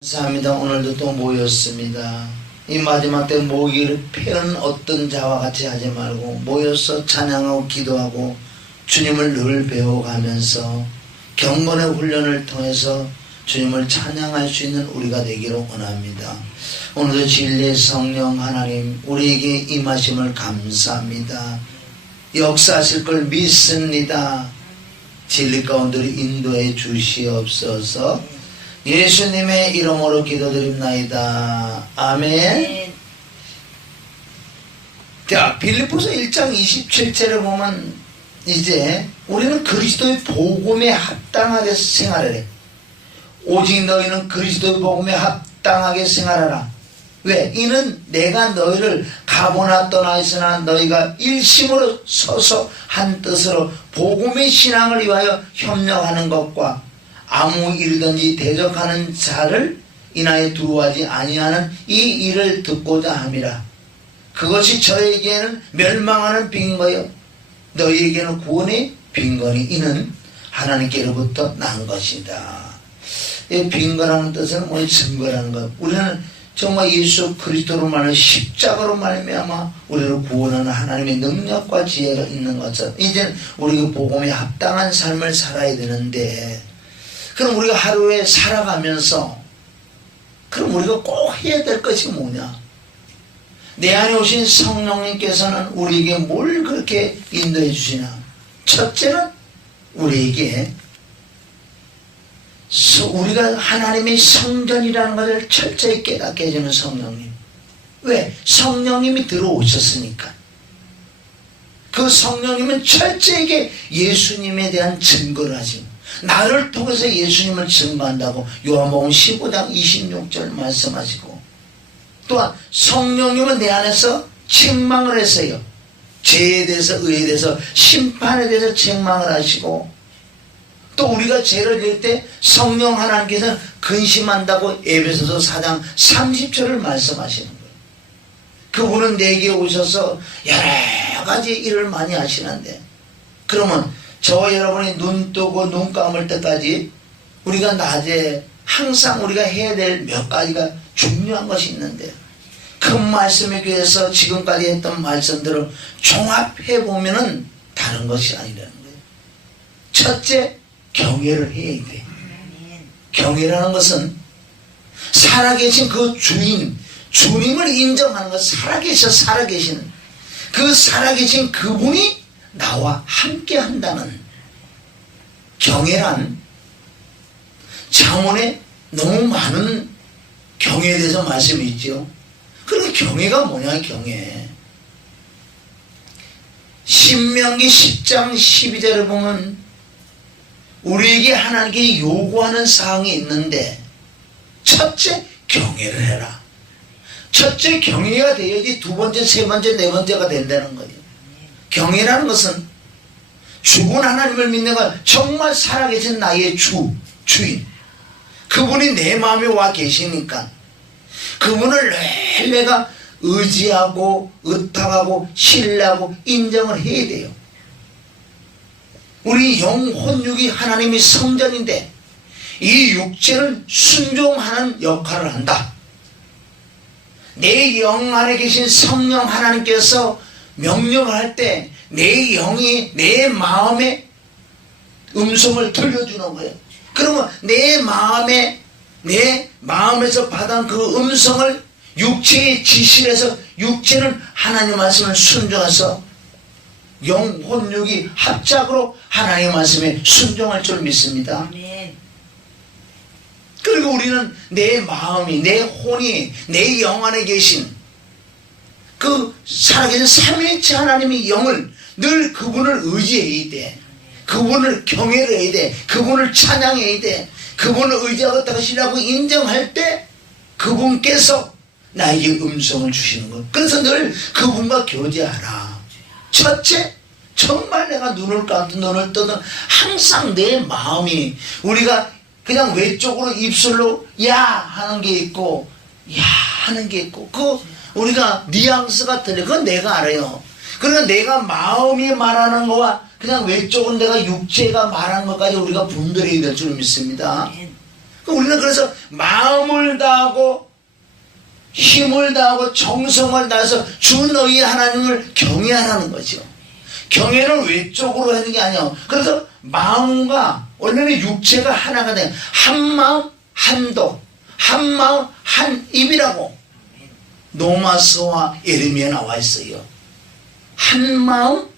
감사합니다. 오늘도 또 모였습니다. 이 마지막 때 모이기를 패는 어떤 자와 같이 하지 말고 모여서 찬양하고 기도하고 주님을 늘 배워가면서 경건의 훈련을 통해서 주님을 찬양할 수 있는 우리가 되기를 원합니다. 오늘도 진리의 성령 하나님 우리에게 임하심을 감사합니다. 역사하실 걸 믿습니다. 진리 가운데로 인도해 주시옵소서. 예수님의 이름으로 기도드립나이다. 아멘. 자, 빌립보서 1장 27절에 보면 이제 우리는 그리스도의 복음에 합당하게 생활하래. 오직 너희는 그리스도의 복음에 합당하게 생활하라. 왜? 이는 내가 너희를 가보나 떠나 있으나 너희가 일심으로 서서 한 뜻으로 복음의 신앙을 위하여 협력하는 것과 아무 일이든지 대적하는 자를 인하여 두려워하지 아니하는 이 일을 듣고자 함이라. 그것이 저에게는 멸망하는 빈거요 너희에게는 구원의 빈거니 이는 하나님께로부터 난 것이다. 이 빈거라는 뜻은 뭐 증거라는 것. 우리는 정말 예수 그리스도로 말하는 십자가로 말미암아 우리를 구원하는 하나님의 능력과 지혜가 있는 것처럼 이제 우리 복음에 합당한 삶을 살아야 되는데, 그럼 우리가 하루에 살아가면서 그럼 우리가 꼭 해야 될 것이 뭐냐? 내 안에 오신 성령님께서는 우리에게 뭘 그렇게 인도해 주시나? 첫째는 우리에게 우리가 하나님의 성전이라는 것을 철저히 깨닫게 해주는 성령님. 왜? 성령님이 들어오셨으니까. 그 성령님은 철저하게 예수님에 대한 증거를 하십니다. 나를 통해서 예수님을 증거한다고 요한복음 15장 26절 말씀하시고, 또한 성령님은 내 안에서 책망을 했어요. 죄에 대해서, 의에 대해서, 심판에 대해서 책망을 하시고, 또 우리가 죄를 지을 때 성령 하나님께서는 근심한다고 에베소서 4장 30절을 말씀하시는 거예요. 그분은 내게 오셔서 여러 가지 일을 많이 하시는데, 그러면 저와 여러분이 눈 뜨고 눈 감을 때까지 우리가 낮에 항상 우리가 해야 될 몇 가지가 중요한 것이 있는데, 그 말씀에 비해서 지금까지 했던 말씀들을 종합해 보면은 다른 것이 아니라는 거예요. 첫째, 경외를 해야 돼. 경외라는 것은 살아계신 그 주님을 인정하는 것. 살아계시는 그 살아계신 그분이 나와 함께 한다는 경외란, 잠언에 너무 많은 경외에 대해서 말씀이 있죠. 그러니까 경외가 뭐냐? 경외. 신명기 10장 12절에 보면 우리에게 하나님께 요구하는 사항이 있는데, 첫째 경외를 해라. 첫째 경외가 돼야지 두 번째, 세 번째, 네 번째가 된다는 거예요. 경외라는 것은 죽은 하나님을 믿는 것, 정말 살아계신 나의 주인, 그분이 내 마음에 와 계시니까 그분을 늘 내가 의지하고 의탁하고 신뢰하고 인정을 해야 돼요. 우리 영혼육이 하나님의 성전인데 이 육체는 순종하는 역할을 한다. 내 영 안에 계신 성령 하나님께서 명령을 할 때 내 영이 내 마음에 음성을 들려주는 거예요. 그러면 내 마음에서 받은 그 음성을 육체에 지시해서 육체는 하나님 말씀을 순종해서 영혼육이 합작으로 하나님의 말씀에 순종할 줄 믿습니다. 그리고 우리는 내 마음이, 내 혼이, 내 영 안에 계신 그 살아계신 삼위일체 하나님의 영을 늘 그분을 의지해야 돼. 그분을 경외를 해야 돼. 그분을 찬양해야 돼. 그분을 의지하고 신뢰하고 인정할 때 그분께서 나에게 음성을 주시는 것. 그래서 늘 그분과 교제하라. 첫째, 정말 내가 눈을 감든 눈을 뜨든 항상 내 마음이, 우리가 그냥 외적으로 입술로 야 하는 게 있고 야 하는 게 있고, 그 우리가 뉘앙스가 틀려. 그건 내가 알아요. 그러니까 내가 마음이 말하는 거와 그냥 외적으로 내가 육체가 말하는 것까지 우리가 분별해야 될 줄 믿습니다. 우리는 그래서 마음을 다하고 힘을 다하고 정성을 다해서 주 너희 하나님을 경외하라는 거죠. 경외는 외적으로 하는 게 아니야. 그래서 마음과 원래는 육체가 하나가 돼. 한 마음 한도, 한 마음 한 입이라고 노마스와 예레미야에 나와 있어요. 한 마음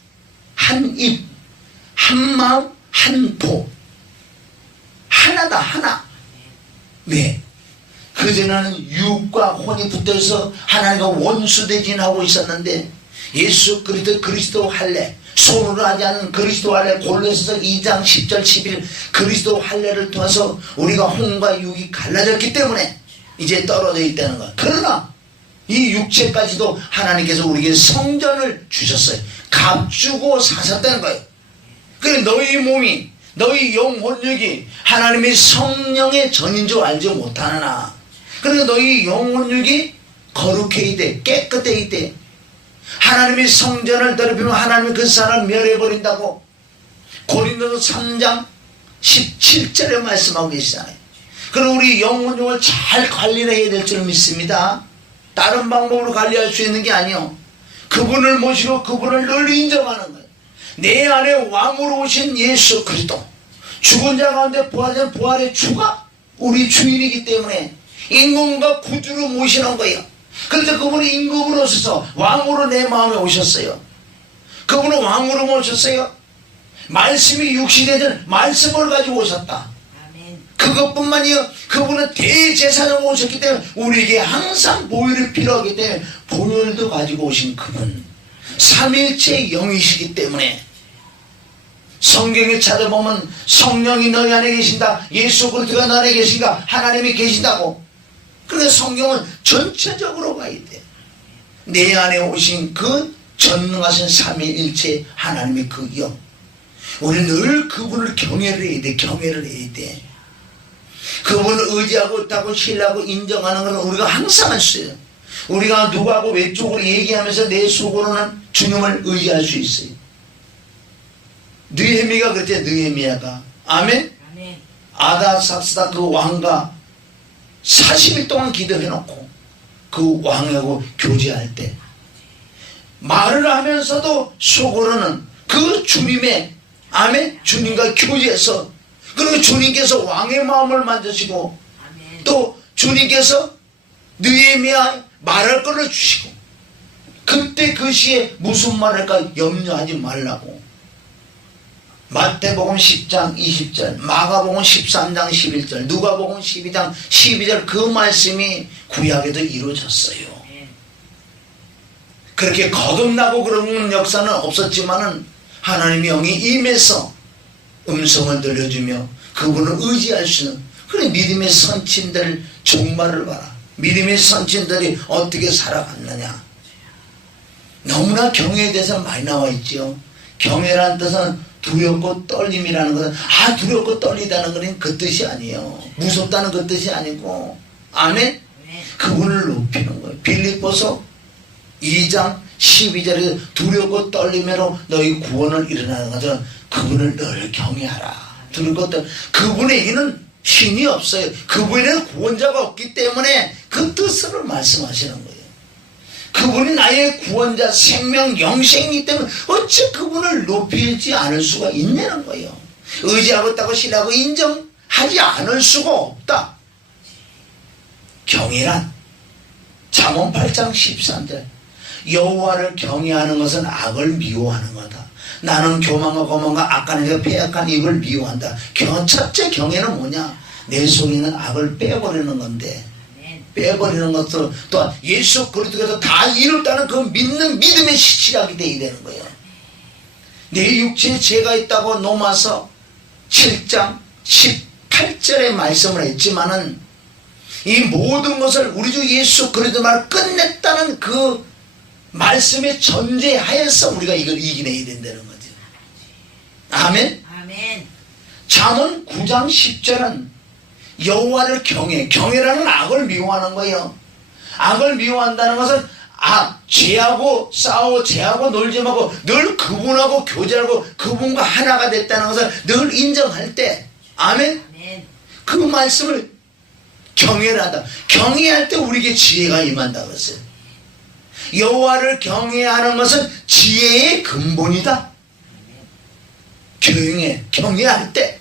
한 입, 한 마음 한 도. 하나다 하나. 왜? 그전에는 육과 혼이 붙어서 하나님과 원수대진하고 있었는데 예수 그리스도 할례, 손으로 하지 않은 그리스도 할례, 골로새서 2장 10절 11 그리스도 할례를 통해서 우리가 혼과 육이 갈라졌기 때문에 이제 떨어져 있다는 거야. 그러나 이 육체까지도 하나님께서 우리에게 성전을 주셨어요. 값주고 사셨다는 거예요. 그래 너희 몸이, 너희 영혼육이 하나님의 성령의 전인 줄 알지 못하나. 그러니까 너희 영혼육이 거룩해야 돼, 깨끗해야 돼. 하나님의 성전을 더럽히면 하나님이 그 사람을 멸해버린다고 고린도서 3장 17절에 말씀하고 계시잖아요. 그럼 우리 영혼육을 잘 관리를 해야 될 줄 믿습니다. 다른 방법으로 관리할 수 있는 게 아니요. 그분을 모시고 그분을 늘 인정하는 거예요. 내 안에 왕으로 오신 예수 그리스도, 죽은 자 가운데 부활한 부활의 주가 우리 주인이기 때문에 임금과 구주로 모시는 거예요. 그래서 그분이 임금으로 오셔서 왕으로 내 마음에 오셨어요. 그분은 왕으로 모셨어요. 말씀이 육신되던 말씀을 가지고 오셨다. 그것뿐만이요, 그분은 대제사장으로 오셨기 때문에 우리에게 항상 보혈이 필요하기 때문에 보혈도 가지고 오신 그분, 삼일체 영이시기 때문에 성경에 찾아보면 성령이 너희 안에 계신다, 예수 그리스도가 너 안에 계신가, 하나님이 계신다고. 그래서 성경은 전체적으로 봐야 돼. 내 안에 오신 그 전능하신 삼위일체 하나님의 그 영, 우리는 늘 그분을 경외를 해야 돼. 경외를 해야 돼. 그분을 의지하고 있다고 신뢰하고 인정하는 것은 우리가 항상 할 수 있어요. 우리가 누구하고 외쪽으로 얘기하면서 내 속으로는 주님을 의지할 수 있어요. 느헤미야가 그랬죠. 느헤미야가. 아멘? 아다삭스다 그 왕과 40일 동안 기도해놓고 그 왕하고 교제할 때 말을 하면서도 속으로는 그 주님의, 아멘, 주님과 교제해서, 그리고 주님께서 왕의 마음을 만드시고 또 주님께서 느헤미야 말할 것을 주시고, 그때 그 시에 무슨 말을 할까 염려하지 말라고. 마태복음 10장 20절, 마가복음 13장 11절, 누가복음 12장 12절 그 말씀이 구약에도 이루어졌어요. 그렇게 거듭나고 그런 역사는 없었지만은 하나님의 영이 임해서 음성을 들려주며 그분을 의지할 수 있는, 그래 믿음의 선친들 종말을 봐라. 믿음의 선친들이 어떻게 살아갔느냐. 너무나 경외에 대해서 많이 나와 있죠. 경외라는 뜻은 두렵고 떨림이라는 것은, 두렵고 떨리다는 것은 그 뜻이 아니에요. 무섭다는 그 뜻이 아니고, 아멘? 그분을 높이는 거예요. 빌립보서 2장 12절에 두렵고 떨림으로 너희 구원을 일어나는 것은 그분을 늘 경외하라. 두렵고 그분에게는 신이 없어요. 그분에는 구원자가 없기 때문에 그 뜻을 말씀하시는 거예요. 그분이 나의 구원자, 생명, 영생이기 때문에 어찌 그분을 높이지 않을 수가 있냐는 거예요. 의지하고 있다고 신뢰하고 인정하지 않을 수가 없다. 경외란 잠언 8장 13절, 여호와를 경외하는 것은 악을 미워하는 거다. 나는 교만과 거만과 악한 입과 패악한 입을 미워한다. 첫째 경외는 뭐냐? 내 속에 있는 악을 빼버리는 건데, 빼버리는 것도 또한 예수 그리스도께서 다 이뤘다는 그 믿는 믿음의 시작이 되어야 되는 거예요. 내 육체에 죄가 있다고 로마서 7장 18절에 말씀을 했지만은 이 모든 것을 우리 주 예수 그리스도 말 끝냈다는 그 말씀의 전제하에서 우리가 이걸 이겨내야 된다는 거죠. 아멘? 아멘. 잠언 9장 10절은 여호와를 경외라는 악을 미워하는 거예요. 악을 미워한다는 것은 죄하고 싸워, 죄하고 놀지 말고 늘 그분하고 교제하고 그분과 하나가 됐다는 것을 늘 인정할 때, 아멘? 그 말씀을 경외를 한다. 경외할 때 우리에게 지혜가 임한다 그랬어요. 여호와를 경외하는 것은 지혜의 근본이다. 경외할 때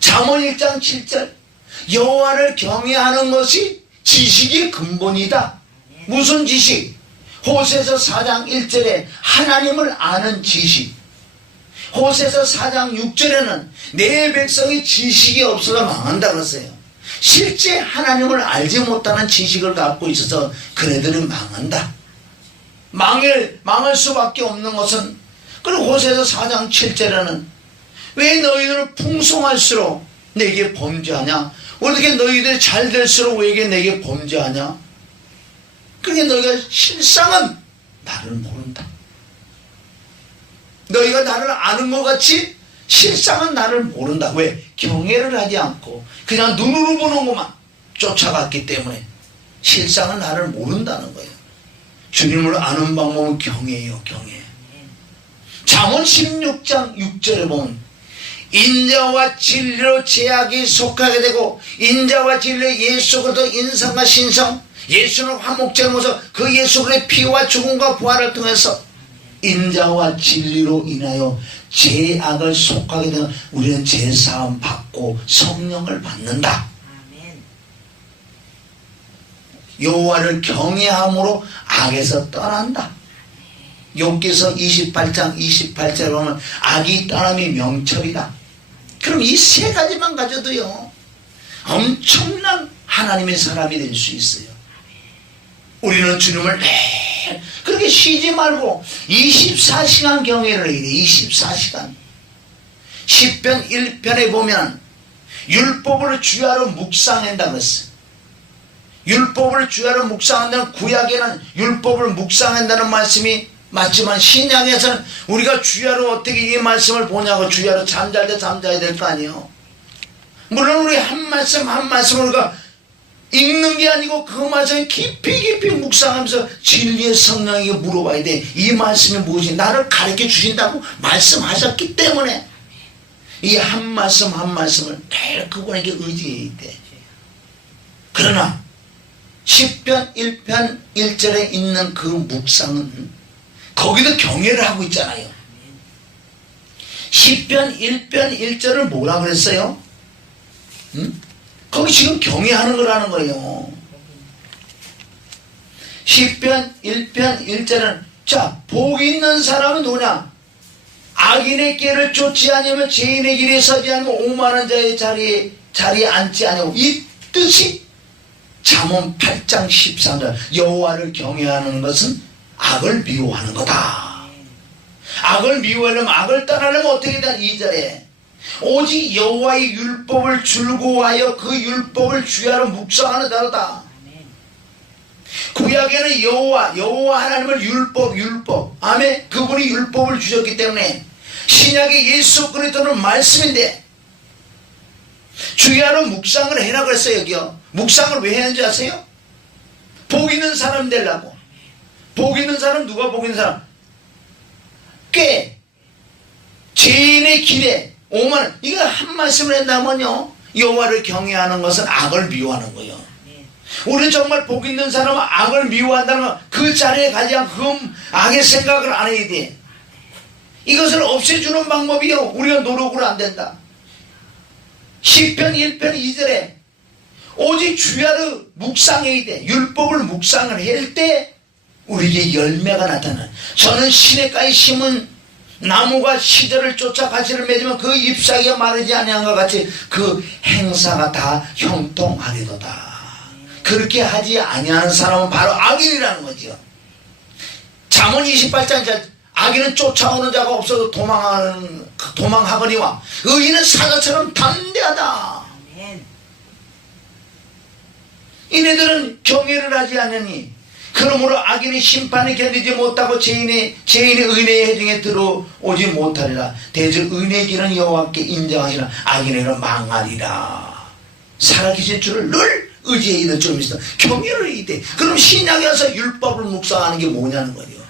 잠언 1장 7절 여호와를 경외하는 것이 지식의 근본이다. 무슨 지식? 호세서 4장 1절에 하나님을 아는 지식. 호세서 4장 6절에는 내 백성이 지식이 없어서 망한다 그랬어요. 실제 하나님을 알지 못하는 지식을 갖고 있어서 그네들은 망한다. 망할 수밖에 없는 것은, 그리고 호세서 4장 7절에는 왜 너희들은 풍성할수록 내게 범죄하냐? 어떻게 너희들이 잘 될수록 왜 내게 범죄하냐? 그러니까 너희가 실상은 나를 모른다. 너희가 나를 아는 것 같이 실상은 나를 모른다. 왜? 경외를 하지 않고 그냥 눈으로 보는 것만 쫓아갔기 때문에 실상은 나를 모른다는 거예요. 주님을 아는 방법은 경외예요. 경외. 잠언 16장 6절에 보면 인자와 진리로 제약이 속하게 되고 인자와 진리로 예수 그리스도 인성과 신성, 예수는 화목제를 모셔 그 예수 그리스도의 피와 죽음과 부활을 통해서 인자와 진리로 인하여 죄악을 속하게 되면 우리는 죄사함 받고 성령을 받는다. 여호와를 경외함으로 악에서 떠난다. 욥기서 28장 28절에 보면 악이 떠남이 명철이다. 그럼 이 세 가지만 가져도요 엄청난 하나님의 사람이 될 수 있어요. 우리는 주님을 매일 그렇게 쉬지 말고 24시간 경외를 해야 돼. 24시간. 시편 1편에 보면 율법을 주야로 묵상한다 그랬어요. 율법을 주야로 묵상한다는, 구약에는 율법을 묵상한다는 말씀이 맞지만 신약에서는 우리가 주야로 어떻게 이 말씀을 보냐고, 주야로 잠잘 때 잠자야 될 거 아니에요. 물론 우리 한 말씀 한 말씀을 우리가 읽는 게 아니고 그 말씀을 깊이 묵상하면서 진리의 성령에게 물어봐야 돼. 이 말씀이 무엇이 나를 가르쳐 주신다고 말씀하셨기 때문에 이 한 말씀 한 말씀을 매일 그분에게 의지해야 돼. 그러나 시편 1편 1절에 있는 그 묵상은 거기도 경외를 하고 있잖아요. 시편 1편 1절을 뭐라 그랬어요? 거기 지금 경외하는 거라는 거예요. 시편 1편 1절은 자, 복 있는 사람은 누구냐? 악인의 길을 쫓지 아니하며 죄인의 길에 서지 않고 오만한 자의 자리에 앉지 아니하고, 이 뜻이 잠언 8장 13절 여호와를 경외하는 것은 악을 미워하는 거다. 악을 미워하려면, 악을 떠나려면 어떻게 된 2절에 오직 여호와의 율법을 줄고하여 그 율법을 주야로 묵상하는 자로다. 구약에는 여호와 하나님을 율법 아멘, 그분이 율법을 주셨기 때문에 신약의 예수 그리스도는 말씀인데 주야로 묵상을 해라 그랬어요. 여기요, 묵상을 왜 하는지 아세요? 복 있는 사람 되려고. 복 있는 사람, 누가 복 있는 사람? 꽤 죄인의 길에 오만, 이거 한 말씀을 한다면요 여호와를 경외하는 것은 악을 미워하는 거예요. 우리는 정말 복 있는 사람은 악을 미워한다는 건 그 자리에 가지 않고 그 악의 생각을 안 해야 돼. 이것을 없애주는 방법이요 우리가 노력으로 안 된다. 시편 1편 2절에 오직 주야로 묵상해야 돼. 율법을 묵상을 할 때 우리에게 열매가 나타나. 저는 시냇가에 심은 나무가 시절을 쫓아 가시를 맺으면 그 잎사귀가 마르지 아니한 것 같이 그 행사가 다 형통하리도다. 그렇게 하지 아니하는 사람은 바로 악인이라는 거죠. 잠언 28장 악인은 쫓아오는 자가 없어도 도망하거니와 의인은 사자처럼 담대하다. 이네들은 경외를 하지 않으니 그러므로 악인이 심판을 견디지 못하고 죄인의 은혜의 해중에 들어오지 못하리라. 대저 은혜의 길은 여호와께 인정하시나 악인의 길은 망하리라. 살아계신 주를 늘 의지해야 될 줄 믿어. 경외를 해야 돼. 그럼 신약에 와서 율법을 묵상하는 게 뭐냐는 거예요.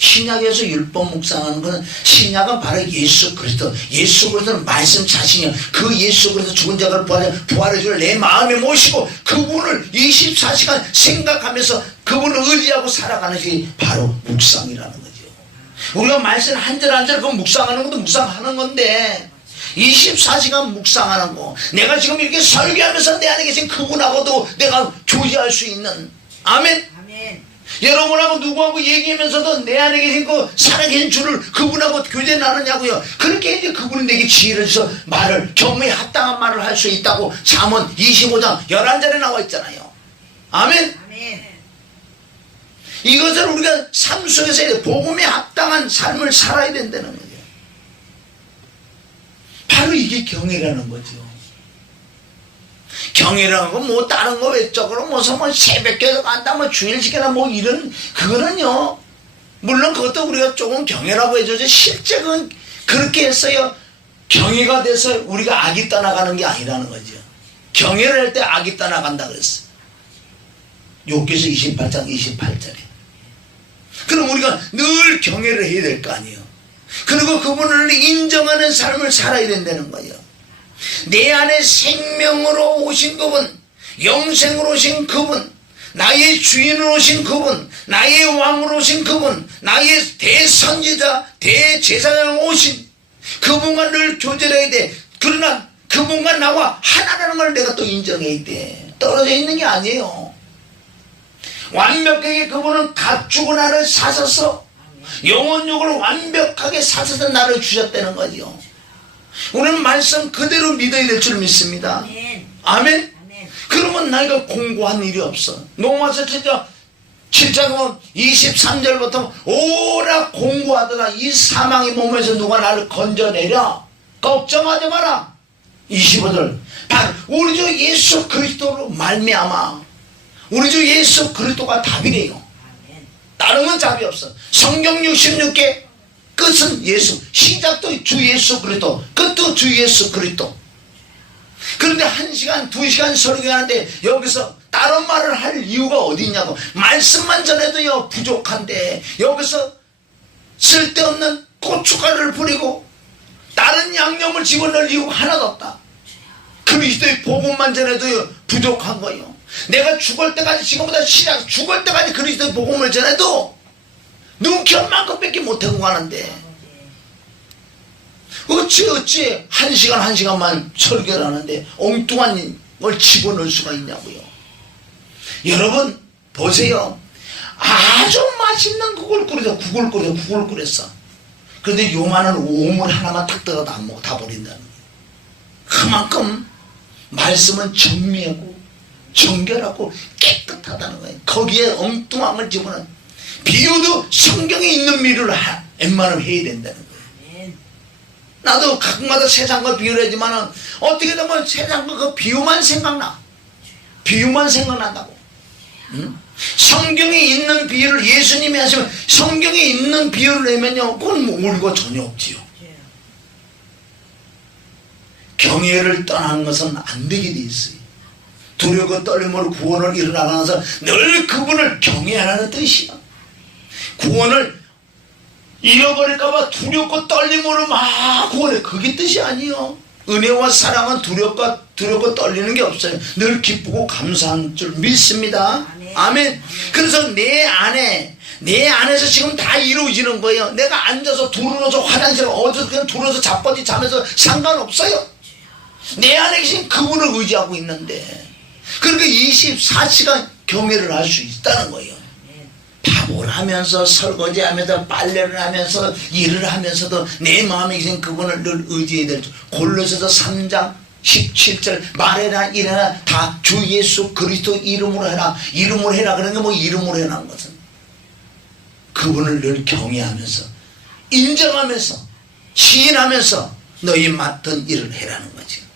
신약에서 율법 묵상하는 것은, 신약은 바로 예수 그리스도, 예수 그리스도는 말씀 자신이요. 그 예수 그리스도 죽은 자를 부활해 줄 내 마음에 모시고 그분을 24시간 생각하면서 그분을 의지하고 살아가는 게 바로 묵상이라는 거죠. 우리가 말씀 한 절 한 절 그거 묵상하는 것도 묵상하는 건데, 24시간 묵상하는 거, 내가 지금 이렇게 설교하면서 내 안에 계신 그분하고도 내가 교제할 수 있는, 아멘. 여러분하고 누구하고 얘기하면서도 내 안에 계신 그 살아계신 주를 그분하고 교제 나누냐고요. 그렇게 이제 그분이 내게 지혜를 줘서 말을, 경무에 합당한 말을 할 수 있다고 잠언 25장 11절에 나와 있잖아요. 아멘. 이것을 우리가 삶 속에서 복음에 합당한 삶을 살아야 된다는 거죠. 바로 이게 경외라는 거죠. 경외라는 건 뭐 다른 거 외적으로 무슨 뭐 새벽기도 간다 뭐 주일지켜나 뭐 이런, 그거는요, 물론 그것도 우리가 조금 경외라고 해줘야지, 실제 그건 그렇게 했어요. 경외가 돼서 우리가 악이 떠나가는 게 아니라는 거죠. 경외를 할 때 악이 떠나간다 그랬어. 욥기서 28장 28절에. 그럼 우리가 늘 경외를 해야 될 거 아니에요. 그리고 그분을 인정하는 삶을 살아야 된다는 거예요. 내 안에 생명으로 오신 그분, 영생으로 오신 그분, 나의 주인으로 오신 그분, 나의 왕으로 오신 그분, 나의 대선지자, 대제사장으로 오신 그분과 늘 교제해야 돼. 그러나 그분과 나와 하나라는 걸 내가 또 인정해야 돼. 떨어져 있는 게 아니에요. 완벽하게 그분은 값주고 나를 사셔서 영혼육을 완벽하게 사셔서 나를 주셨다는 거죠. 우리는 말씀 그대로 믿어야 될 줄 믿습니다. 아멘. 그러면 나이가 공고한 일이 없어. 로마서 7장 23절부터 오라 공고하더라. 이 사망의 몸에서 누가 나를 건져내랴. 걱정하지 마라. 25절. 바로 우리 주 예수 그리스도로 말미암아. 우리 주 예수 그리스도가 답이래요. 다른 건 답이 없어. 성경 66개 끝은 예수, 시작도 주 예수 그리스도, 끝도 주 예수 그리스도. 그런데 1시간 2시간 설교하는데 여기서 다른 말을 할 이유가 어디 있냐고. 말씀만 전해도요 부족한데 여기서 쓸데없는 고춧가루를 뿌리고 다른 양념을 집어넣을 이유가 하나도 없다. 그리스도의 복음만 전해도요 부족한 거예요. 내가 죽을 때까지, 지금보다 시작 죽을 때까지 그리스도의 복음을 전해도 눈결만큼밖에 못하고 가는데 어찌 1시간만 설교를 하는데 엉뚱한 걸 집어넣을 수가 있냐고요. 여러분 보세요. 아주 맛있는 국을 끓였어. 그런데 요만한 오물 하나만 탁 들어도 안 먹고 다 버린다는 거예요. 그만큼 말씀은 정미하고 정결하고 깨끗하다는 거예요. 거기에 엉뚱함을 집어넣은, 비유도 성경에 있는 비유를 웬만하면 해야 된다는 거예요. 나도 가끔마다 세상과 비유를 하지만 어떻게 되면 세상과 그 비유만 생각나. 비유만 생각난다고. 응? 성경에 있는 비유를 예수님이 하시면, 성경에 있는 비유를 내면요 그건 뭐 옳고 전혀 없지요. 경외를 떠나는 것은 안 되게 돼 있어요. 두려워 떨림으로 구원을 이루나가면서 늘 그분을 경외하라는 뜻이야. 구원을 잃어버릴까봐 두렵고 떨림으로 막 구원해. 그게 뜻이 아니요. 은혜와 사랑은 두렵고 떨리는 게 없어요. 늘 기쁘고 감사한 줄 믿습니다. 아멘. 그래서 내 안에서 지금 다 이루어지는 거예요. 내가 앉아서 두루노서 화장실 어디서 그냥 두루노서 자빠지 자면서 상관없어요. 내 안에 계신 그분을 의지하고 있는데, 그러니까 24시간 경외를 할 수 있다는 거예요. 밥을 하면서, 설거지하면서, 빨래를 하면서, 일을 하면서도 내 마음에 계신 그분을 늘 의지해야 될 줄. 골로새서 3장 17절 말해라 일해라 다 주 예수 그리스도 이름으로 해라. 이름으로 해라. 그러니까 뭐 이름으로 해라는 것은 그분을 늘 경외하면서, 인정하면서, 시인하면서 너희 맡은 일을 해라는 거지.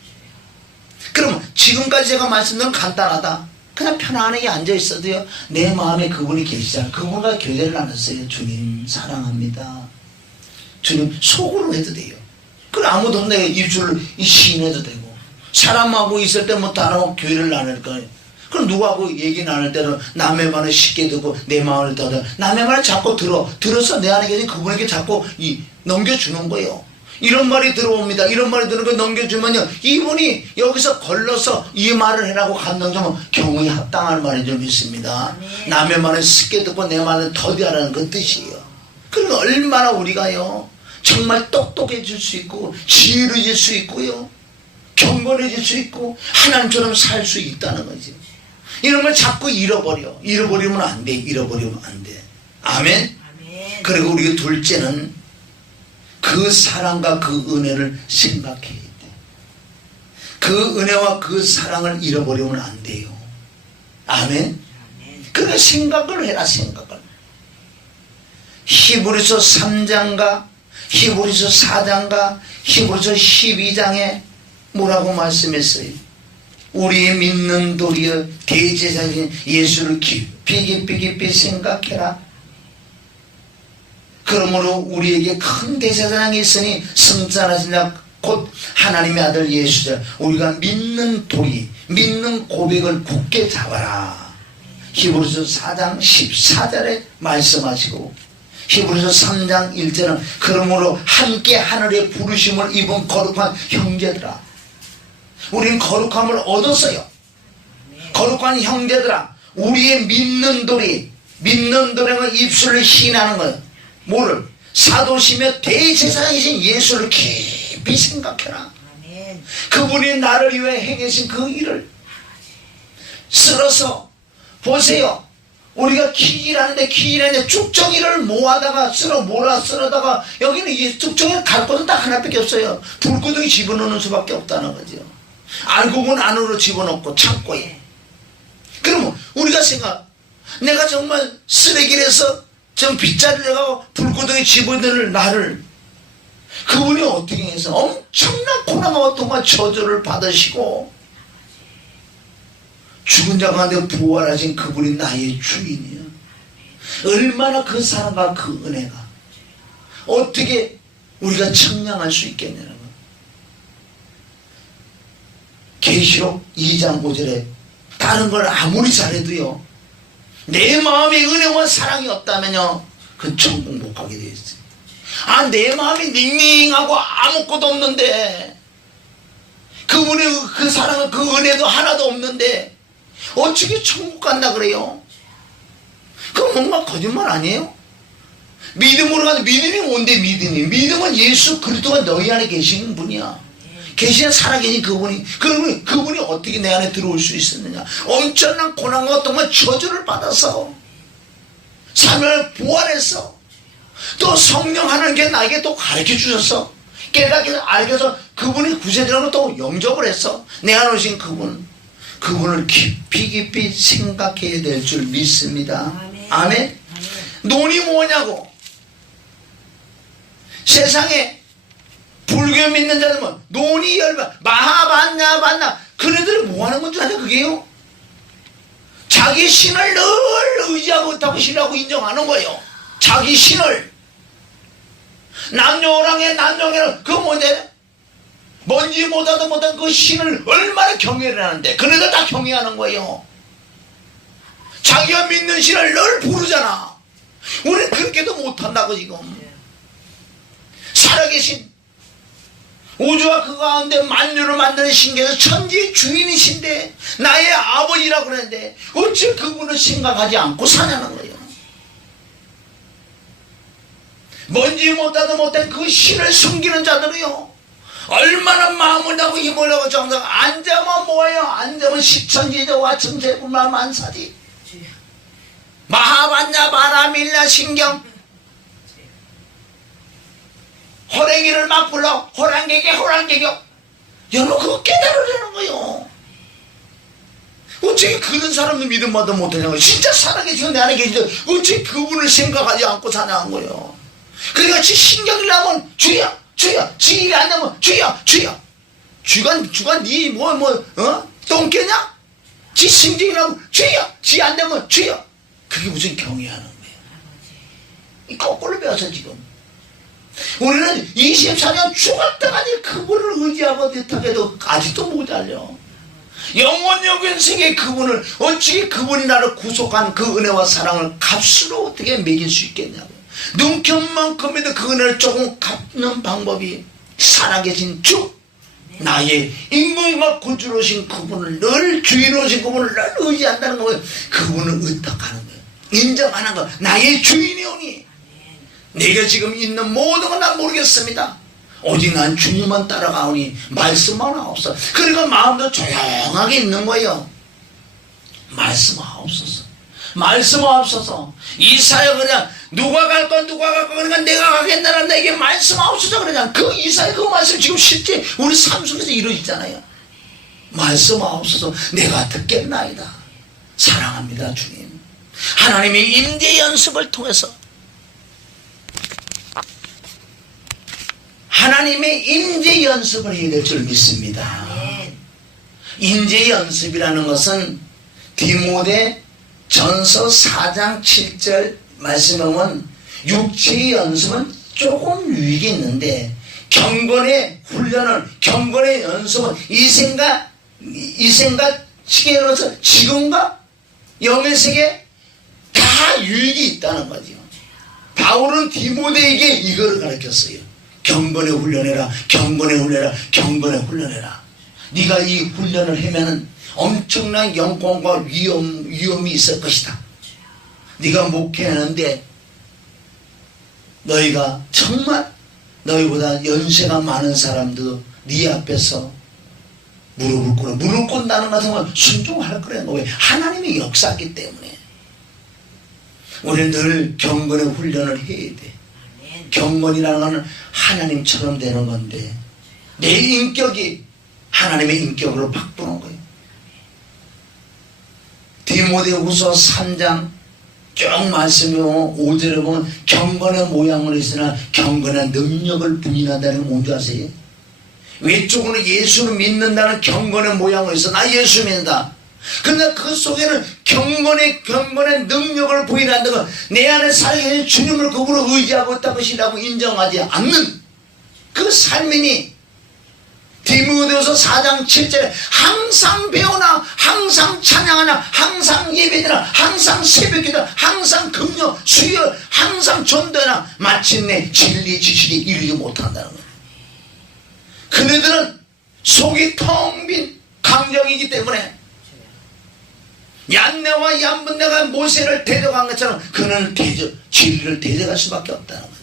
그러면 지금까지 제가 말씀드린 간단하다. 그냥 편안하게 앉아있어도요 내 마음에 그분이 계시잖아요. 그분과 교제를 나눴어요. 주님 사랑합니다. 주님, 속으로 해도 돼요. 그럼 아무도 내 입술을 시인해도 되고, 사람하고 있을 때 뭐 다른 교회를 나눌 거예요. 그럼 누구하고 얘기 나눌 때는 남의 말을 쉽게 듣고 내 마음을 더 남의 말을 자꾸 들어서 내 안에 계신 그분에게 자꾸 넘겨주는 거예요. 이런 말이 들어옵니다. 이런 말이 들어오는 거 넘겨주면요, 이분이 여기서 걸러서 이 말을 해라고 감동하면 경우에 합당한 말인 줄 믿습니다. 남의 말을 쉽게 듣고 내 말을 더디하라는 그 뜻이에요. 그러면 얼마나 우리가요 정말 똑똑해질 수 있고 지혜로워질 수 있고요 경건해질 수 있고 하나님처럼 살 수 있다는 거지. 이런 걸 자꾸 잃어버리면 안 돼. 잃어버리면 안 돼. 아멘. 그리고 우리가 둘째는 그 사랑과 그 은혜를 생각해야 돼. 그 은혜와 그 사랑을 잃어버리면 안 돼요. 아멘. 그러니까 생각을 해라. 생각을. 히브리서 3장과 히브리서 4장과 히브리서 12장에 뭐라고 말씀했어요? 우리의 믿는 도리어 대제사장인 예수를 깊이 생각해라. 그러므로 우리에게 큰 대제사장이 있으니 승천하신 자 곧 하나님의 아들 예수자, 우리가 믿는 도리, 믿는 고백을 굳게 잡아라. 히브리서 4장 14절에 말씀하시고, 히브리서 3장 1절은 그러므로 함께 하늘의 부르심을 입은 거룩한 형제들아, 우리는 거룩함을 얻었어요. 거룩한 형제들아, 우리의 믿는 도리는 입술을 시인하는 거예요. 뭐를? 사도시며 대제사장이신 예수를 깊이 생각해라. 그분이 나를 위해 행하신 그 일을 쓸어서 보세요. 우리가 기일하는데 쭉정이를 모아다가 쓸어다가 여기는 이 쭉정이를 갈 곳은 딱 하나밖에 없어요. 불구덩이 집어넣는 수밖에 없다는 거죠. 알곡은 안으로 집어넣고 창고에. 그러면 우리가 내가 정말 쓰레기에서 좀 빗자루를 내가 불구덩이 집어넣을 나를 그분이 어떻게 해서 엄청난 고난과 고통과 저주를 받으시고 죽은 자 가운데 부활하신 그분이 나의 주인이야. 얼마나 그 사랑과 그 은혜가 어떻게 우리가 청량할 수 있겠냐는 거. 계시록 2장 5절에 다른 걸 아무리 잘해도요, 내 마음에 은혜와 사랑이 없다면요, 그건 천국 못 가게 되어 있어요. 내 마음이 닝닝하고 아무것도 없는데, 그분의 그 사랑은 그 은혜도 하나도 없는데 어떻게 천국 간다 그래요? 그건 뭔가 거짓말 아니에요? 믿음으로 가는 믿음이 뭔데? 믿음은 예수 그리스도가 너희 안에 계시는 분이야. 계시는 살아계신 그분이, 그러면 그분이 어떻게 내 안에 들어올 수 있었느냐? 엄청난 고난과 고통과 저주를 받아서 삶을 부활해서 또 성령 하나님께 나에게 또 가르쳐 주셔서 깨닫게 알게서 그분이 구세주라고 또 영접을 해서 내 안에 오신 그분을 깊이 생각해야 될 줄 믿습니다. 아멘. 논이 뭐냐고. 세상에 불교 믿는 자들은 논이 열반 마하반나 그네들이 뭐하는 건지 아냐? 그게요, 자기 신을 늘 의지하고 있다고 신하고 인정하는 거예요. 자기 신을. 남녀랑의 그거 뭔데? 뭔지보다도 못한 그 신을 얼마나 경외를 하는데 그네들 다 경외하는 거예요. 자기가 믿는 신을 늘 부르잖아. 우리는 그렇게도 못한다고 지금. 살아계신 우주와 그 가운데 만유를 만드는 신께서 천지의 주인이신데 나의 아버지라고 그러는데 어찌 그분을 생각하지 않고 사냐는 거예요. 뭔지 못하도 못한 그 신을 숨기는 자들이요, 얼마나 마음을 다고 힘을 내고 정성 앉으면 뭐예요? 앉으면 십천지저와 천세분만 만사지. 마하반야 바라밀라 신경 호랭이를 막 불러 호랑개교 여러분 그거 깨달으려는 거예요. 어떻게 그런 사람도 믿음받아 못하냐고요. 진짜 살아계시고 내 안에 계시는데 어떻게 그분을 생각하지 않고 사냐는 거예요. 그러니까 지 신경이 나면 주여 지일이 안 나면 주여 주간 니 똥개냐? 지 신경이 나면 주여, 지 안 되면 주여. 그게 무슨 경외하는 거예요. 거꾸로 배워서 지금 우리는 24년 죽을 때까지 그분을 의지하고 대탁해도 아직도 모자려. 영원 영원세계 그분을 어찌 그분이 나를 구속한 그 은혜와 사랑을 값으로 어떻게 매길 수 있겠냐고. 눈겹만큼에도 그 은혜를 조금 갚는 방법이 살아계신 주, 나의 인공과 구주로 오신 그분을, 늘 주인으로 오신 그분을 늘 의지한다는 거예요. 그분을 의탁하는 거예요. 인정하는 거. 나의 주인이 오니 내가 지금 있는 모든 건 난 모르겠습니다. 오직 난 주님만 따라가오니 말씀만 없어. 그러니까 마음도 조용하게 있는 거예요. 말씀하옵소서. 말씀하옵소서. 이사야 그냥 누가 갈 건 누가 갈 건 그러니까 내가 가겠다는 내게 말씀하옵소서. 그러냐. 그 이사야 그 말씀 지금 실제 우리 삶 속에서 이루어지잖아요. 말씀하옵소서. 내가 듣겠나이다. 사랑합니다 주님. 하나님의 임재 연습을 통해서 하나님의 임재 연습을 해야 될 줄 믿습니다. 임재 연습이라는 것은 디모데 전서 4장 7절 말씀에 보면 육체의 연습은 조금 유익이 있는데 경건의 훈련은, 경건의 연습은 이 생각 시계로서 지금과 영의 세계 다 유익이 있다는 거죠. 바울은 디모데에게 이거를 가르쳤어요. 경건의 훈련해라, 경건의 훈련해라, 경건의 훈련해라. 네가 이 훈련을 하면은 엄청난 영광과 위험이 있을 것이다. 네가 목회하는데 너희가 정말 너희보다 연세가 많은 사람도 네 앞에서 무릎을 꿇어. 무릎 꿇는다는 것은 순종할 거라는 거예요. 하나님의 역사이기 때문에 우리는 늘 경건의 훈련을 해야 돼. 경건이라는 것은 하나님처럼 되는 건데 내 인격이 하나님의 인격으로 바꾸는 거예요. 디모데후서 3장 쭉 말씀이 5절에 보면 경건의 모양을 있으나 경건의 능력을 부인한다는 게 뭔지 아세요? 외적으로는 예수를 믿는다는 경건의 모양을 있어. 나 예수 믿는다. 그런데 그 속에는 경건의 능력을 부인한다는 건 내 안에 살게 주님을 그분을 의지하고 있다는 것이라고 인정하지 않는 그 삶이니 디모데후서 4장 7절에 항상 배우나 항상 찬양하나 항상 예배드나 항상 새벽기도나 항상 금요 수요일 항상 전도하나 마침내 진리 지식이 이루지 못한다는 거예요. 그네들은 속이 텅 빈 강정이기 때문에 얀네와 얀분네가 모세를 대적한 것처럼 그는 진리를 대적할 수밖에 없다는 거지.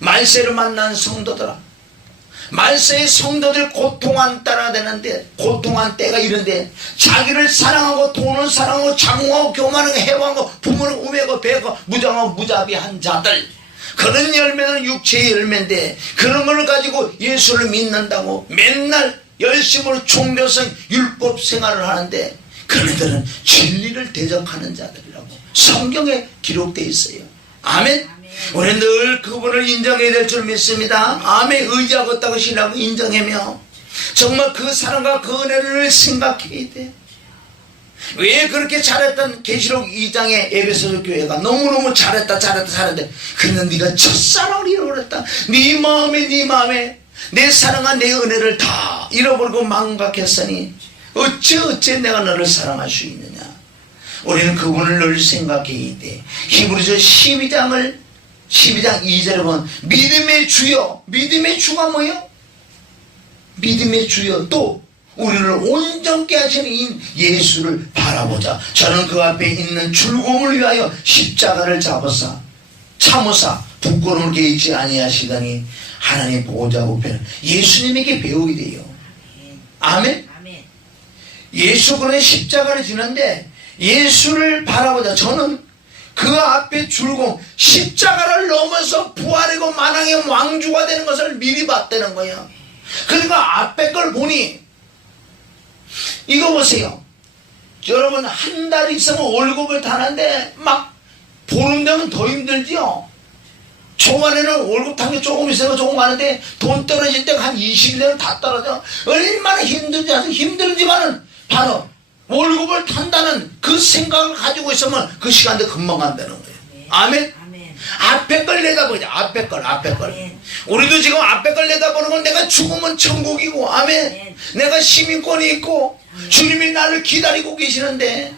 말세를 만난 성도들아, 말세의 성도들 고통한 때가 되는데, 고통한 때가 이런데 자기를 사랑하고 돈을 사랑하고 장우하고 교만하고 해방하고 부모를 우매하고 배고 무장하고 무자비한 자들, 그런 열매는 육체의 열매인데 그런 걸 가지고 예수를 믿는다고 맨날 열심으로 총교성 율법 생활을 하는데 그들은 진리를 대적하는 자들이라고 성경에 기록되어 있어요. 아멘. 우리는 늘 그분을 인정해야 될 줄 믿습니다. 아멘. 의지하고 있다고 신하고 인정하며 정말 그 사랑과 그 은혜를 생각해야 돼. 왜 그렇게 잘했던 계시록 2장의 에베소 교회가 너무너무 잘했다. 그러는 네가 첫사랑을 잃어버렸다. 네 마음에 내 사랑과 내 은혜를 다 잃어버리고 망각했으니 어째 내가 너를 사랑할 수 있느냐. 우리는 그분을 늘 생각해야 돼. 히브리서 12장 2절에 보면 믿음의 주여, 믿음의 주가 뭐예요? 믿음의 주여, 또 우리를 온전케 하시는 예수를 바라보자. 저는 그 앞에 있는 줄공을 위하여 십자가를 잡으사 참으사 부끄러움을 개의치 아니하시다니 하나님 보호자 우편은 예수님에게 배우게 돼요. 아멘. 예수 그런 십자가를 지는데 예수를 바라보자. 저는 그 앞에 줄공 십자가를 넘어서 부활이고 만왕의 왕주가 되는 것을 미리 봤다는 거예요. 그러니까 앞에 걸 보니 이거 보세요. 여러분 한 달 있으면 월급을 타는데 막 보름 되면 더 힘들지요. 초반에는 월급 탄 게 조금 있어요. 조금 많은데 돈 떨어질 때가 한 20일 되면 다 떨어져. 얼마나 힘들지 않아요. 힘들지만은 바로 월급을 탄다는 그 생각을 가지고 있으면 그 시간도 금방 간다는 거예요. 아멘. 앞에 걸 내다보자. 앞에 걸. 우리도 지금 앞에 걸 내다보는 건 내가 죽으면 천국이고, 아멘. 내가 시민권이 있고 주님이 나를 기다리고 계시는데,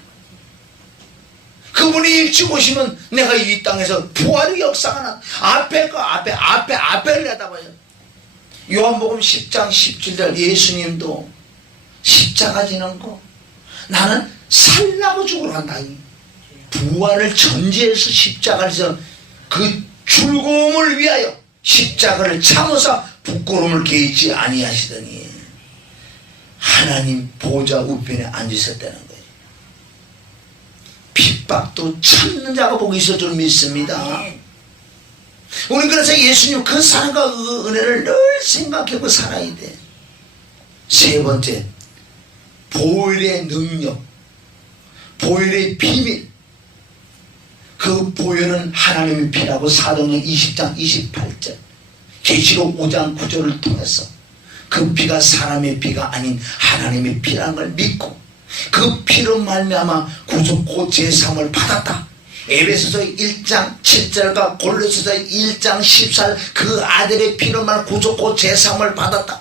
그분이 일찍 오시면 내가 이 땅에서 부활의 역사가 나. 앞에를 내다봐요. 요한복음 10장 17절 예수님도 십자가 지는 거, 나는 살라고 죽으러 간다. 부활을 전제해서 십자가를 지어 그 즐거움을 위하여 십자가를 참으사 부끄러움을 개의치 아니하시더니 하나님 보좌 우편에 앉으셨다는 거예요. 핍박도 참는 자가 복이 있을 줄 믿습니다. 우리 그래서 예수님 그 사랑과 그 은혜를 늘 생각하고 살아야 돼. 세 번째, 보혈의 능력, 보혈의 비밀. 그 보혈은 하나님의 피라고 사도행전 20장 28절 계시록 5장 9절을 통해서 그 피가 사람의 피가 아닌 하나님의 피라는 걸 믿고 그 피로 말미암아 구속고 제사함을 받았다. 에베소서 1장 7절과 골로새서 1장 14절 그 아들의 피로 말미암아 구속고 제사함을 받았다.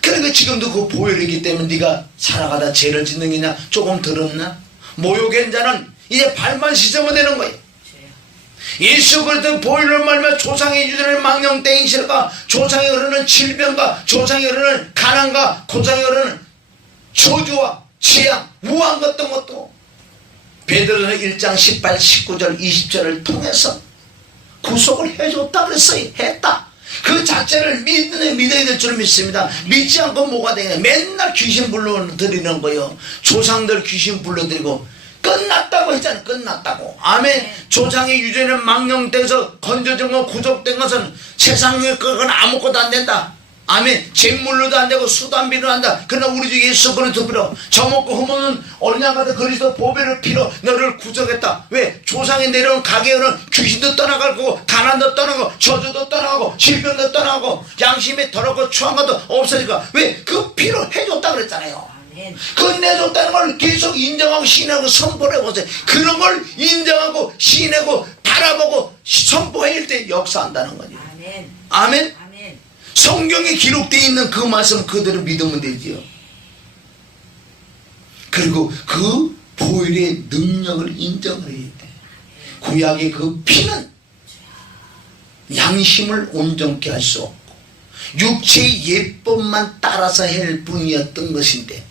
그러니까 지금도 그 보혈이기 때문에 네가 살아가다 죄를 짓는 게냐 조금 들었나? 모욕한 자는 이제 발만 씻으면 되는 거예요. 예수 그리스도 보혈로 말미암아 조상의 유전을 망령 땡실과 조상에 흐르는 질병과 조상에 흐르는 가난과 조상에 흐르는 저주와 재앙 무한 어떤 것도 베드로서 1장 18, 19절 20절을 통해서 구속을 해줬다 그랬어요. 했다. 그 자체를 믿어야 될 줄 믿습니다. 믿지 않고 뭐가 되냐. 맨날 귀신 불러드리는 거예요. 조상들 귀신 불러드리고 끝났다고 했잖아요. 끝났다고. 아멘. 조상의 유전은 망령돼서 건져진 거 구속된 것은 세상에 그건 아무것도 안 된다. 아멘. 잿물로도 안 되고 수단비로 한다. 그러나 우리 주 예수 그리스도 피로 저먹고 흠없는 어린양 같은 그리스도 보배를 피로 너를 구속했다. 왜? 조상에 내려온 가게는 귀신도 떠나가고 가난도 떠나고 저주도 떠나가고 질병도 떠나가고 양심이 더럽고 추한 것도 없어지고 왜? 그 피로 해줬다 그랬잖아요. 그 내줬다는 걸 계속 인정하고 시인하고 선포를 해보세요. 그런 걸 인정하고 시인하고 바라보고 선포할 때 역사한다는 거죠. 아멘. 아멘. 성경에 기록되어 있는 그 말씀 그대로 믿으면 되지요. 그리고 그 보혈의 능력을 인정을 해야 돼. 구약의 그 피는 양심을 온전케 할 수 없고 육체의 예법만 따라서 할 뿐이었던 것인데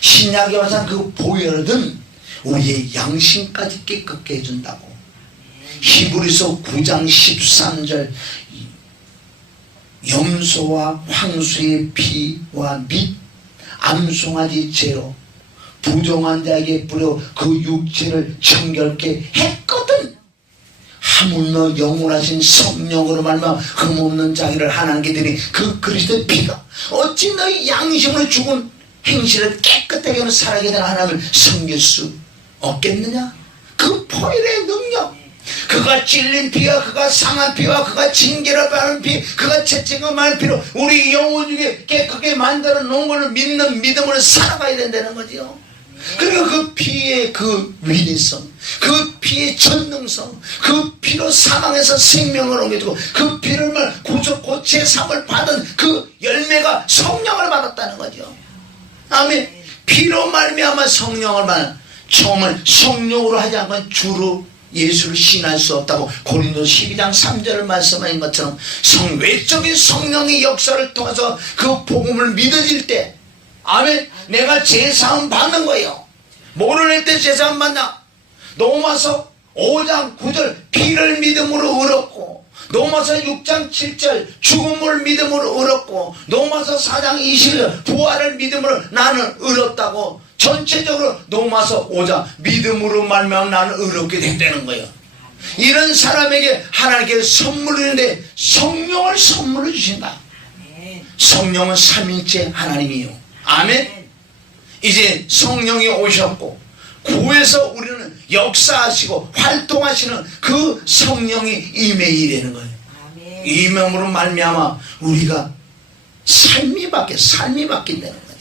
신약에 와서 그 보혈은 우리의 양심까지 깨끗게 해준다고. 히브리서 9장 13절 염소와 황소의 피와 및 암송아지 죄로 부정한 자에게 뿌려 그 육체를 정결케 했거든. 하물며 영원하신 성령으로 말미암아 흠없는 자기를 하나님께 드린 그 그리스도의 피가 어찌 너희 양심으로 죽은 행실을 깨끗하게 하는 살아가게 되는 하나님을 섬길 수 없겠느냐? 그 보혈의 능력, 그가 찔린 피와 그가 상한 피와 그가 징계를 받은 피, 그가 채찍을 받은 피로 우리 영혼 중에 깨끗하게 만들어 놓은 것을 믿는 믿음으로 살아가야 된다는 거지요. 그리고 그 피의 그 위대성, 그 피의 전능성, 그 피로 사망에서 생명을 옮겨주고 그 피를 말 구속고 제삼을 받은 그 열매가 성령을 받았다는 거죠. 아멘. 피로 말미암아 성령을 받은. 처음은 성령으로 하지 않고는 주로 예수를 신할 수 없다고 고린도 12장 3절을 말씀하신 것처럼 외적인 성령의 역사를 통해서 그 복음을 믿어질 때 아멘. 내가 제사함 받는 거예요. 뭐를 할 때 제사함 받나? 로마서 5장 9절 피를 믿음으로 얻었고, 로마서 6장 7절 죽음을 믿음으로 얻었고, 로마서 4장 20절 부활을 믿음으로 나는 얻었다고. 전체적으로 로마서 5장 믿음으로 말미암아 나는 얻게 된다는 거예요. 이런 사람에게 하나님께 선물을 주는데 성령을 선물로 주신다. 성령은 삼위일체 하나님이요. 아멘. 이제 성령이 오셨고 구에서 우리는 역사하시고 활동하시는 그 성령이 임해야 되는 거예요. 임함으로 말미암아 우리가 삶이 바뀐다는 거지.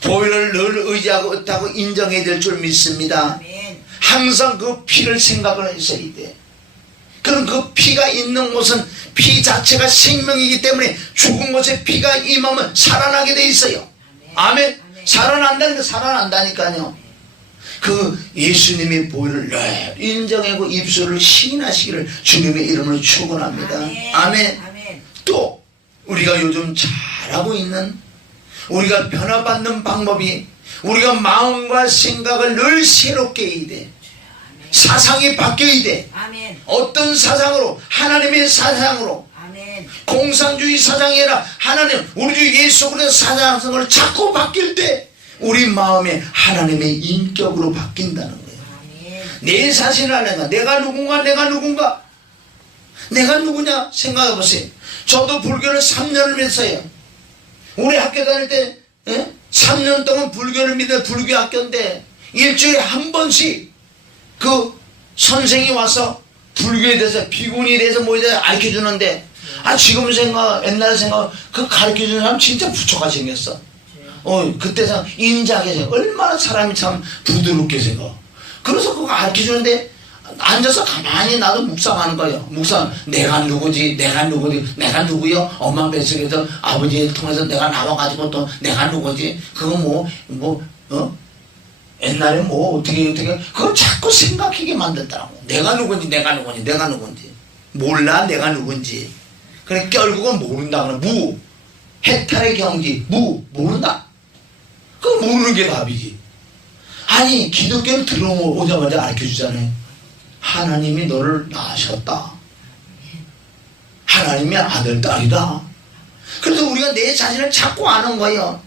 보혈을 늘 의지하고 있다고 인정해야 될 줄 믿습니다. 항상 그 피를 생각을 했어야 돼. 그럼 그 피가 있는 곳은 피 자체가 생명이기 때문에 죽은 곳에 피가 임하면 살아나게 돼 있어요. 아멘. 살아난다는 게 살아난다니까요. 그 예수님의 보혈을 늘 인정하고 입술을 시인하시기를 주님의 이름으로 축원합니다. 아멘. 또 우리가 요즘 잘하고 있는, 우리가 변화받는 방법이, 우리가 마음과 생각을 늘 새롭게 해야 돼. 사상이 바뀌어야 돼. 어떤 사상으로? 하나님의 사상으로. 공산주의 사상이 아니라 하나님, 우리 주 예수 그리스도의 사상을 자꾸 바뀔 때 우리 마음에 하나님의 인격으로 바뀐다는 거예요. 내 자신을 알아가. 내가 누군가, 내가 누군가, 내가 누구냐 생각해 보세요. 저도 불교를 3년을 했어요. 우리 학교 다닐 때 3년 동안 불교를 믿는 불교 학교인데 일주일에 한 번씩 그 선생이 와서 불교에 대해서, 비구니에 대해서 뭐에 대해서 가르쳐주는데, 지금 생각, 옛날에 생각, 그 가르쳐주는 사람 진짜 부처가 생겼어. 그때 생각, 인자하게 생각, 얼마나 사람이 참 부드럽게 생각. 그래서 그거 가르쳐주는데 앉아서 가만히 나도 묵상하는 거예요. 묵상, 내가 누구지, 내가 누구지, 내가 누구요? 엄마 뱃속에서 아버지를 통해서 내가 나와가지고 또 내가 누구지? 그거 옛날에 어떻게 그걸 자꾸 생각하게 만든다고. 내가 누군지, 내가 누군지, 내가 누군지 몰라. 내가 누군지. 그래 결국은 모른다. 무, 해탈의 경지, 모른다. 그거 모르는 게 답이지. 아니 기독교를 들어오자마자 가르쳐주잖아요. 하나님이 너를 낳으셨다. 하나님의 아들, 딸이다. 그래서 우리가 내 자신을 자꾸 아는 거예요.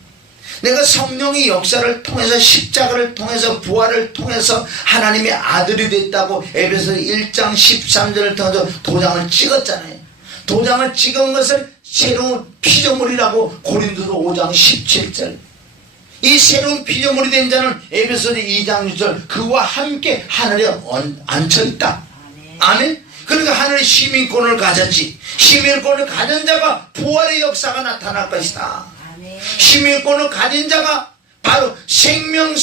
내가 성령의 역사를 통해서, 십자가를 통해서, 부활을 통해서 하나님의 아들이 됐다고 에베소 1장 13절을 통해서 도장을 찍었잖아요. 도장을 찍은 것을 새로운 피조물이라고 고린도서 5장 17절. 이 새로운 피조물이 된 자는 에베소서 2장 6절 그와 함께 하늘에 앉혀있다. 아멘. 그러니까 하늘의 시민권을 가졌지. 시민권을 가진 자가 부활의 역사가 나타날 것이다. 시민권을 가진 자가 바로 생명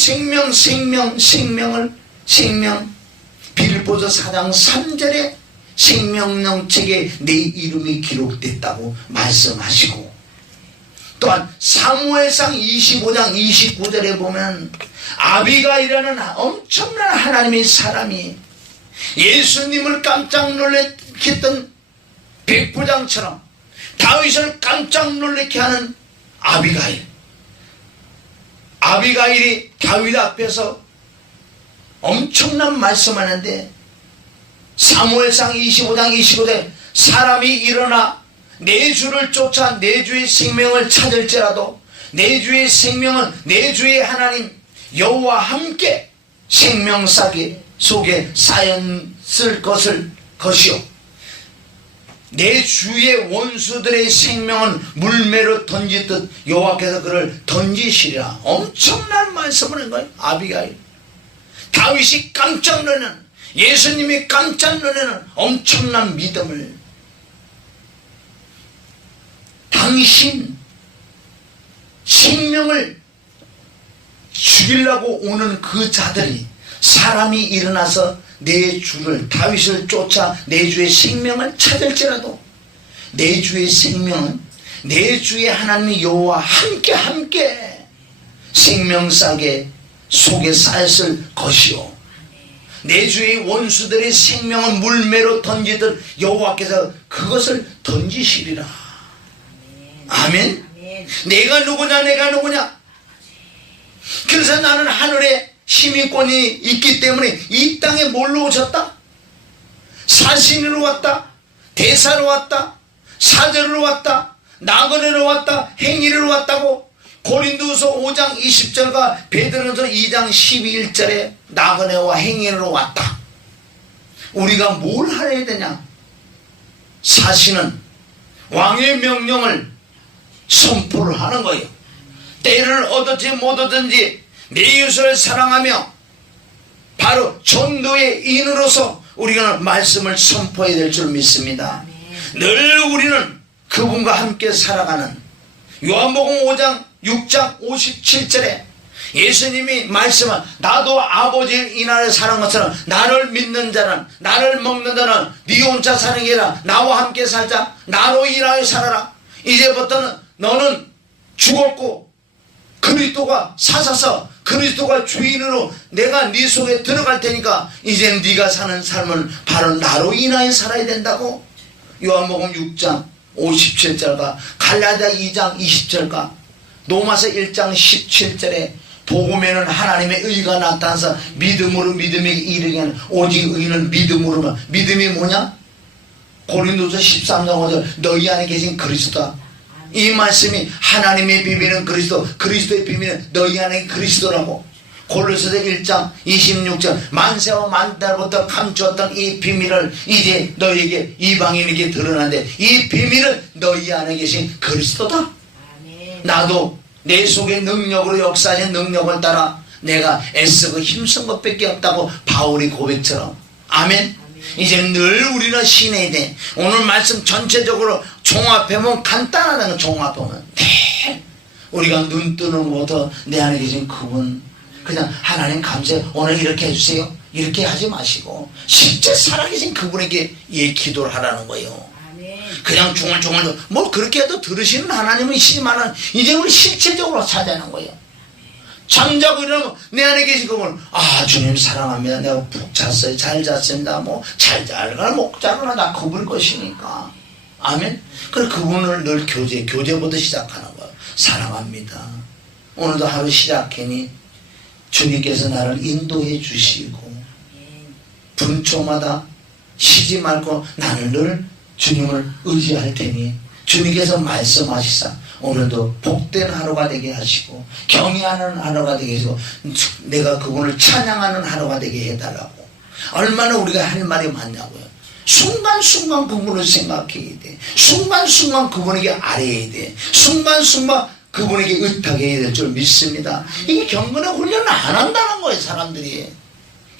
빌립보서 4장 3절에 생명령 책에 내 이름이 기록됐다고 말씀하시고, 또한 사무엘상 25장 29절에 보면 아비가일이라는 엄청난 하나님의 사람이 예수님을 깜짝 놀래게 했던 백부장처럼 다윗을 깜짝 놀래게 하는 아비가일이 다윗 앞에서 엄청난 말씀하는데, 사무엘상 25장 25절에 사람이 일어나 내 주를 쫓아 내 주의 생명을 찾을지라도 내 주의 생명은 내 주의 하나님 여호와 함께 생명사기 속에 쌓였을 것이요 내 주의 원수들의 생명은 물매로 던지듯 여호와께서 그를 던지시리라. 엄청난 말씀을 한 거예요. 아비가일. 다윗이 깜짝 놀라는, 예수님이 깜짝 놀라는 엄청난 믿음을, 당신 생명을 죽이려고 오는 그 자들이, 사람이 일어나서 내 주를, 다윗을 쫓아 내 주의 생명을 찾을지라도 내 주의 생명은 내 주의 하나님 여호와 함께 생명사계 속에 쌓였을 것이요 내 주의 원수들의 생명은 물매로 던지듯 여호와께서 그것을 던지시리라. 아멘. 내가 누구냐. 그래서 나는 하늘에 시민권이 있기 때문에 이 땅에 뭘로 오셨다? 사신으로 왔다, 대사로 왔다, 사절로 왔다, 나그네로 왔다, 행위로 왔다고 고린도서 5장 20절과 베드로서 2장 12절에 나그네와 행위로 왔다. 우리가 뭘 해야 되냐? 사신은 왕의 명령을 선포를 하는 거예요. 때를 얻었지 못 얻든지 내 이웃을 사랑하며 바로 전도의 인으로서 우리가 말씀을 선포해야 될 줄 믿습니다. 늘 우리는 그분과 함께 살아가는, 요한복음 5장 6장 57절에 예수님이 말씀한 나도 아버지를 인하여 사는 것처럼 나를 믿는 자는, 나를 먹는 자는 네 혼자 사는 게 아니라 나와 함께 살자. 나로 인하여 살아라. 이제부터는 너는 죽었고 그리스도가 사셔서 그리스도가 주인으로 내가 네 속에 들어갈 테니까 이제 네가 사는 삶은 바로 나로 인하여 살아야 된다고. 요한복음 6장 57절과 갈라디아 2장 20절과 로마서 1장 17절에 복음에는 하나님의 의가 나타나서 믿음으로 믿음에 이르게 하는 오직 의는 믿음으로만. 믿음이 뭐냐? 고린도서 13장 5절 너희 안에 계신 그리스도다. 이 말씀이 하나님의 비밀은 그리스도, 그리스도의 비밀은 너희 안에 그리스도라고. 골로새서 1장 26절 만세와 만달부터 감추었던 이 비밀을 이제 너희에게 이방인에게 드러난데 이 비밀은 너희 안에 계신 그리스도다. 나도 내 속의 능력으로 역사하신 능력을 따라 내가 애쓰고 힘쓴 것밖에 없다고 바울이 고백처럼. 아멘. 이제 늘 우리는 신해야 돼. 오늘 말씀 전체적으로 종합해보면 간단하다는 거. 종합해보면 네. 우리가 눈 뜨는 것부터 내 안에 계신 그분, 그냥 하나님 감사해 오늘 이렇게 해주세요 이렇게 하지 마시고 실제 살아계신 그분에게 기도를 하라는 거예요. 그냥 중얼중얼 뭐 그렇게 해도 들으시는 하나님은 있지만은 이제 우리 실체적으로 찾아내는 거예요. 잠자고 일어나면 내 안에 계신 그분, 아 주님 사랑합니다. 내가 푹 잤어요. 잘 잤습니다. 뭐 잘 자거나 못 자거나 나 그분일 것이니까. 아멘. 그래서 그분을 늘 교제부터 시작하는 거예요. 사랑합니다. 오늘도 하루 시작하니 주님께서 나를 인도해 주시고 분초마다 쉬지 말고 나는 늘 주님을 의지할 테니 주님께서 말씀하시사 오늘도 복된 하루가 되게 하시고 경외하는 하루가 되게 하시고 내가 그분을 찬양하는 하루가 되게 해달라고. 얼마나 우리가 할 말이 많냐고요. 순간순간 그분을 생각해야 돼. 순간순간 그분에게 아뢰야 돼. 순간순간 그분에게 의탁해야 될 줄 믿습니다. 이게 경건의 훈련을 안 한다는 거예요. 사람들이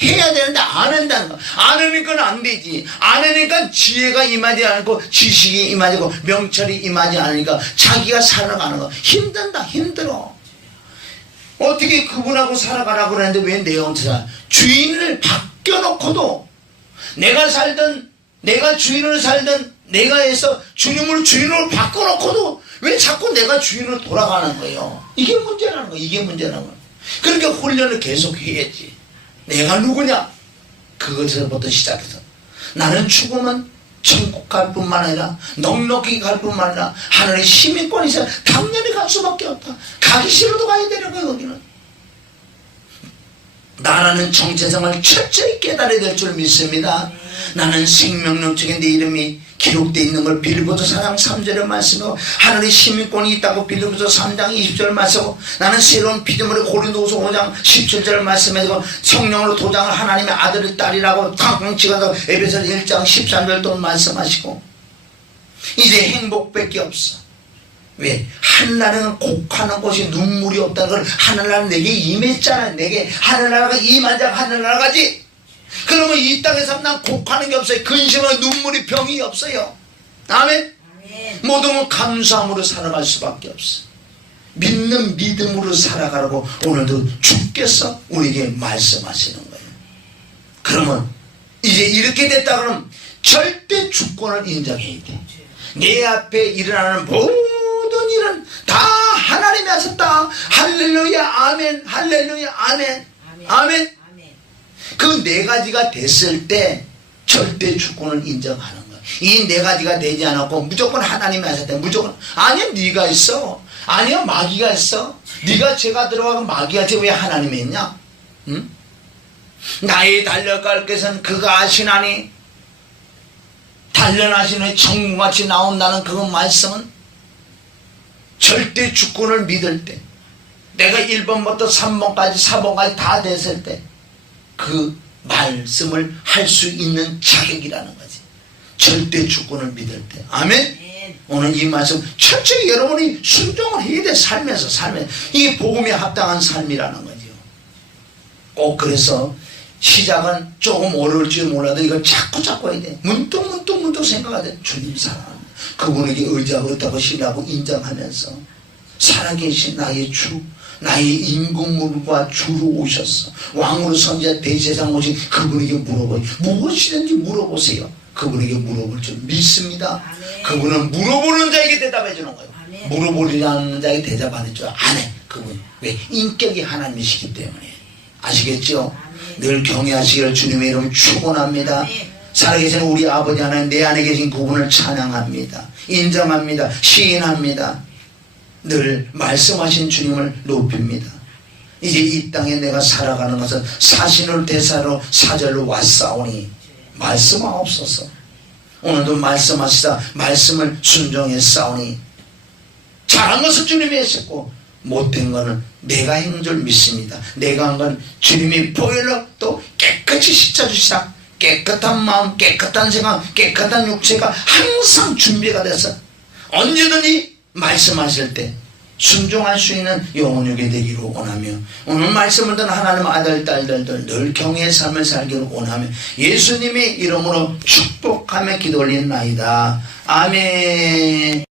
해야 되는데 안 한다는 거. 안 하니까는 안 되지. 안 하니까 지혜가 임하지 않고 지식이 임하고 명철이 임하지 않으니까 자기가 살아가는 거 힘든다. 힘들어. 어떻게 그분하고 살아가라고 그러는데 왜 내 혼자 주인을 바뀌어놓고도 내가 살든 내가 주인을 살든 내가 해서 주님을 주인으로 바꿔놓고도 왜 자꾸 내가 주인으로 돌아가는 거예요. 이게 문제라는 거예요. 이게 문제라는 거예요. 그러니까 훈련을 계속 해야지. 내가 누구냐? 그것부터 시작해서 나는 죽으면 천국 갈 뿐만 아니라 넉넉히 갈 뿐만 아니라 하늘의 시민권이 있어야 당연히 갈 수밖에 없다. 가기 싫어도 가야 되는 거예요. 거기는 나라는 정체성을 철저히 깨달아야 될 줄 믿습니다. 나는 생명력 중에 내 이름이 기록되어 있는 걸 빌보드 4장 3절에 말씀하고 하늘의 시민권이 있다고 빌보드 3장 20절 말씀하고 나는 새로운 피조물의 고린도후서 5장 17절 말씀하고 성령으로 도장을 하나님의 아들의 딸이라고 탕탕 찍어서 에베소서 1장 13절 또 말씀하시고 이제 행복밖에 없어. 왜? 하늘나라는 곡하는 곳이 눈물이 없다는 걸 하늘나라는 내게 임했잖아. 내게 하늘나라가 임하자 하늘나라가지. 그러면 이 땅에서 난 곡하는 게 없어요. 근심과 눈물이 병이 없어요. 아멘. 모든 감사함으로 살아갈 수밖에 없어. 믿는 믿음으로 살아가라고 오늘도 주께서 우리에게 말씀하시는 거예요. 그러면 이제 이렇게 됐다 그러면 절대 주권을 인정해야 돼. 내 앞에 일어나는 모든 일은 다 하나님이 하셨다. 할렐루야 아멘. 할렐루야 아멘. 아멘. 그 네 가지가 됐을 때 절대 주권을 인정하는 거야. 이 네 가지가 되지 않았고 무조건 하나님이 하셨다. 무조건 아니야 네가 있어. 아니야 마귀가 있어. 네가 죄가 들어가고 마귀가 죄 왜 하나님이 있냐? 응? 나의 달려갈 것은 그가 아시나니 단련하시는 천국같이 나온다는 그 말씀은 절대 주권을 믿을 때 내가 1번부터 3번까지 4번까지 다 됐을 때 그 말씀을 할 수 있는 자격이라는 거지. 절대 주권을 믿을 때. 아멘. 오늘 이 말씀 철저히 여러분이 순종을 해야 돼. 삶에서 이게 복음에 합당한 삶이라는 거죠. 꼭 그래서 시작은 조금 어려울지 몰라도 이걸 자꾸 해야 돼. 문득 생각해야 돼. 주님 사랑합니다. 그분에게 의지하고 있다고 신뢰하고 인정하면서 살아계신 나의 주 나의 임금물과 주로 오셨어. 왕으로 선지자 대제사장 오신 그분에게 물어보세요. 무엇이든지 물어보세요. 그분에게 물어볼 줄 믿습니다. 그분은 물어보는 자에게 대답해 주는 거예요. 물어보지 않는 자에게 대답 안 해줘요. 안 해. 그분. 왜? 인격이 하나님이시기 때문에. 아시겠죠? 늘 경외하시기를 주님의 이름 축원합니다. 살아계신 우리 아버지 하나님, 내 안에 계신 그분을 찬양합니다. 인정합니다. 시인합니다. 늘 말씀하신 주님을 높입니다. 이제 이 땅에 내가 살아가는 것은 사신을 대사로 사절로 왔사오니 말씀하옵소서. 오늘도 말씀하시다 말씀을 순종해 싸우니 잘한 것은 주님이 했었고 못된 것은 내가 한 줄 믿습니다. 내가 한 건 주님이 보혈로 또 깨끗이 씻어주시다. 깨끗한 마음, 깨끗한 생각, 깨끗한 육체가 항상 준비가 돼서 언제든지 말씀하실 때 순종할 수 있는 영혼에게 되기를 원하며, 오늘 말씀을 듣는 하나님 아들 딸들들 늘 경외의 삶을 살기를 원하며 예수님의 이름으로 축복하며 기도 올리나이다. 아멘.